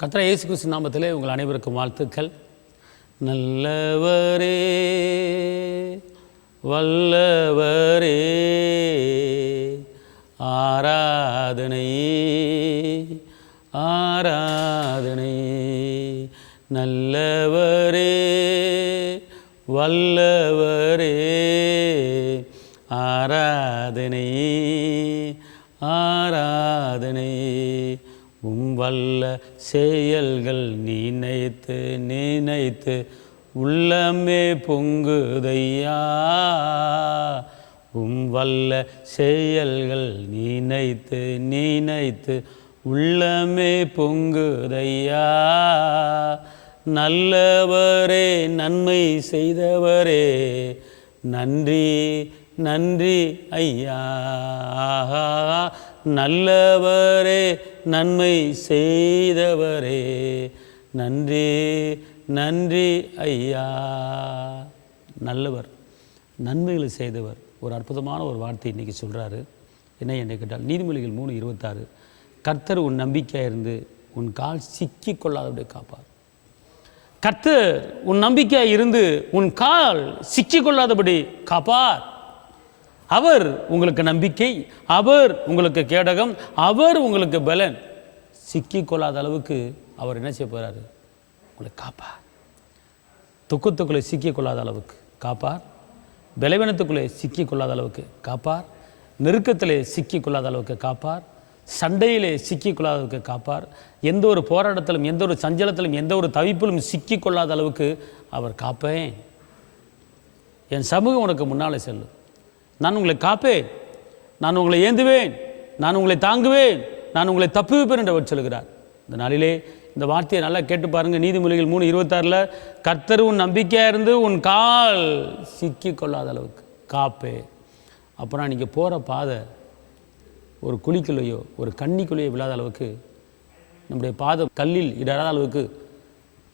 கர்த்தர் இயேசு கிறிஸ்து நாமத்திலே உங்கள் அனைவருக்கும் வாழ்த்துக்கள். நல்லவரே வல்லவரே ஆராதனை ஆராதனை. நல்லவரே வல்லவரே ஆராதனை ஆராதனை. வல்ல செயல்கள் நினைத்து நினைத்து உள்ளமே பொங்குதையா. வல்ல செயல்கள் நினைத்து நினைத்து உள்ளமே பொங்குதையா. நல்லவரே நன்மை செய்தவரே நன்றி நன்றி ஐயா. நல்லவரே நன்மை செய்தவரே நன்றி நன்றி ஐயா. நல்லவர், நன்மைகளை செய்தவர். ஒரு அற்புதமான ஒரு வார்த்தை இன்றைக்கி சொல்கிறாரு. என்ன என்று கேட்டால் நீதிமொழிகள் 3:26, கர்த்தர் உன் நம்பிக்கையாக இருந்து உன் கால் சிக்கி கொள்ளாதபடி காப்பார். கர்த்தர் உன் நம்பிக்கையாக இருந்து உன் கால் சிக்கி கொள்ளாதபடி காப்பார். அவர் உங்களுக்கு நம்பிக்கை, அவர் உங்களுக்கு கேடகம், அவர் உங்களுக்கு பலன். சிக்கி கொள்ளாத அளவுக்கு அவர் என்ன செய்ய போகிறாரு? உங்களை காப்பார். துக்கத்துக்குள்ளே சிக்கி கொள்ளாத அளவுக்கு காப்பார். பலவீனத்துக்குள்ளே சிக்கி கொள்ளாத அளவுக்கு காப்பார். நெருக்கத்திலே சிக்கி கொள்ளாத அளவுக்கு காப்பார். சண்டையிலே சிக்கி கொள்ளாத அளவுக்கு காப்பார். எந்த ஒரு போராட்டத்திலும் எந்த ஒரு சஞ்சலத்திலும் எந்த ஒரு தவிப்பிலும் சிக்கி கொள்ளாத அளவுக்கு அவர் காப்பேன். என் சமூகம் உனக்கு முன்னாலே செல்லும். நான் உங்களை காப்பேன், நான் உங்களை ஏந்துவேன், நான் உங்களை தாங்குவேன், நான் உங்களை தப்புவிப்பேன் என்று அவர் சொல்கிறார். இந்த நாளிலே இந்த வார்த்தையை நல்லா கேட்டு பாருங்கள். நீதிமொழிகள் 3:26, கர்த்தர் உன் நம்பிக்கையாக இருந்து உன் கால் சிக்கி கொள்ளாத அளவுக்கு காப்பே. அப்புறம் நீங்கள் போகிற பாதை ஒரு குழிக்குள்ளையோ ஒரு கண்ணிக்குள்ளேயோ விழாத அளவுக்கு, நம்முடைய பாதம் கல்லில் இடராத அளவுக்கு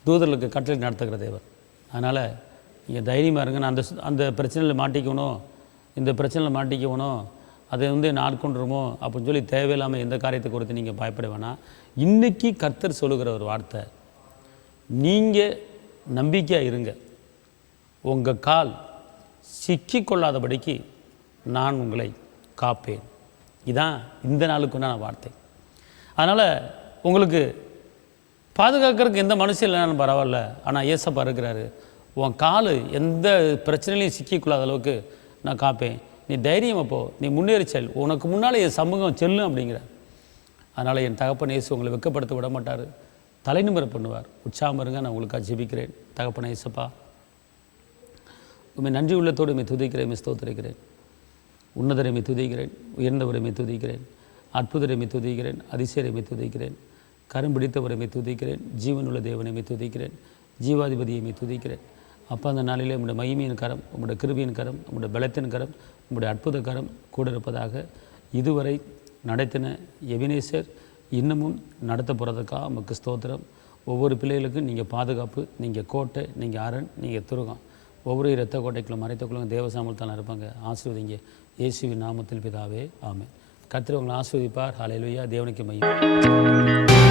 தூதர்களுக்கு கட்டளை நடத்துகிற தேவர். அதனால் நீங்கள் தைரியமாக இருங்க. நான் அந்த பிரச்சனையில் மாட்டிக்கணும், இந்த பிரச்சனையில் மாட்டிக்கணும், அதை என்ன ஆட்கொண்டுருமோ அப்படின்னு சொல்லி தேவையில்லாமல் எந்த காரியத்தை குறித்து நீங்கள் பயப்பட வேணாம். இன்றைக்கி கர்த்தர் சொல்லுகிற ஒரு வார்த்தை, நீங்கள் நம்பிக்கையாக இருங்க. உங்கள் கால் சிக்கி கொள்ளாதபடிக்கு நான் உங்களை காப்பேன். இதான் இந்த நாளுக்குண்டான வார்த்தை. அதனால் உங்களுக்கு பாதுகாக்கிறதுக்கு எந்த மனுஷன் இல்லைனாலும் பரவாயில்ல, ஆனால் ஏசப்பா இருக்கிறாரு. உன் கால் எந்த பிரச்சனையிலையும் சிக்கிக்கொள்ளாத அளவுக்கு நான் காப்பேன். நீ தைரியமாக போ, நீ முன்னேறி செல், உனக்கு முன்னால் என் சமூகம் செல்லும் அப்படிங்கிறார். அதனால் என் தகப்பன் இயேசு உங்களை வெட்கப்படுத்த விட மாட்டார், தலைநிமிர பண்ணுவார். உற்சாகம் இருங்க. நான் உங்களுக்காக ஜெபிக்கிறேன். தகப்பன் இயேசப்பா, உண்மை நன்றி உள்ளத்தோடு உண்மை துதிக்கிறேன், ஸ்தோத்திரிக்கிறேன். உன்னதரை துதிக்கிறேன், உயர்ந்தவரை துதிக்கிறேன், அற்புதரை துதிக்கிறேன், அதிசயரை துதிக்கிறேன், கரம் பிடித்தவரை துதிக்கிறேன், ஜீவனுள்ள தேவனை துதிக்கிறேன், ஜீவாதிபதியை துதிக்கிறேன். அப்போ அந்த நாளிலே உங்களுடைய மகிமையின் கரம், உங்களுடைய கிருபையின் கரம், உங்களுடைய பலத்தின் கரம், உங்களுடைய அற்புத கரம் கூட இருப்பதாக. இதுவரை நடத்தின எபினேசர் இன்னமும் நடத்த போகிறதுக்காக நமக்கு ஸ்தோத்திரம். ஒவ்வொரு பிள்ளைகளுக்கும் நீங்கள் பாதுகாப்பு, நீங்கள் கோட்டை, நீங்கள் அரண், நீங்கள் துருகம். ஒவ்வொரு இரத்த கோட்டைக்குள்ள மறைத்தக்குள்ள தேவசாமத்தால் இருப்பாங்க. ஆசீர்வதிங்க இயேசுவின் நாமத்தில் பிதாவே, ஆமென். கர்த்தர் உங்களை ஆசீர்வதிப்பார். ஹல்லேலூயா. தேவனுக்கு மகிமை.